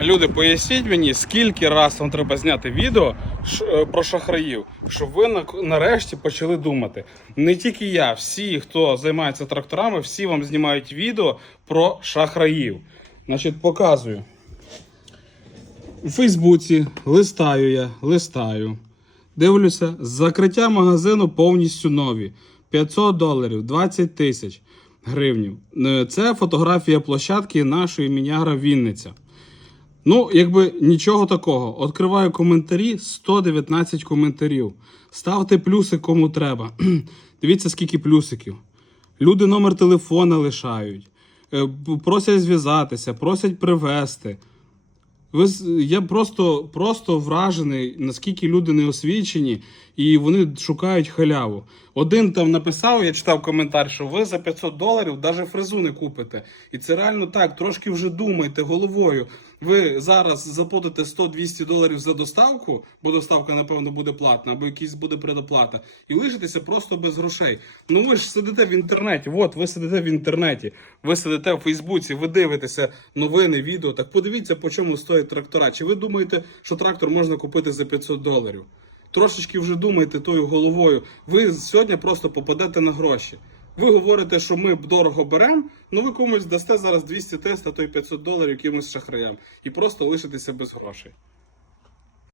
Люди, поясніть мені, скільки раз вам треба зняти відео е, про шахраїв, щоб ви нарешті почали думати. Не тільки я, всі, хто займається тракторами, всі вам знімають відео про шахраїв. Значить, показую. У Фейсбуці листаю я, листаю. Дивлюся, закриття магазину повністю нові. 500 доларів, 20 тисяч гривнів. Е, Це фотографія площадки нашої мінягра Вінниця. Ну, якби нічого такого. Откриваю коментарі 119 коментарів. Ставте плюси кому треба. Дивіться, скільки плюсиків. Люди номер телефона лишають, е, просять зв'язатися, просять привезти. Ви, я просто, просто вражений, наскільки люди не освічені і вони шукають халяву. Один там написав, я читав коментар, що ви за 500 доларів навіть фрезу не купите. І це реально так. Трошки вже думайте головою. Ви зараз заплатите 100-200 доларів за доставку, бо доставка, напевно, буде платна, або якась буде предоплата, і лишитеся просто без грошей. Ну ви ж сидите в інтернеті. От ви сидите в інтернеті, ви сидите в Фейсбуці, ви дивитеся новини, відео. Так подивіться, по чому стоять трактора. Чи ви думаєте, що трактор можна купити за 500 доларів? Трошечки вже думайте тою головою. Ви сьогодні просто попадете на гроші. Ви говорите, що ми дорого беремо, ну ви комусь дасте зараз 200 тест, а то й 500 доларів якимось шахраям і просто лишитеся без грошей.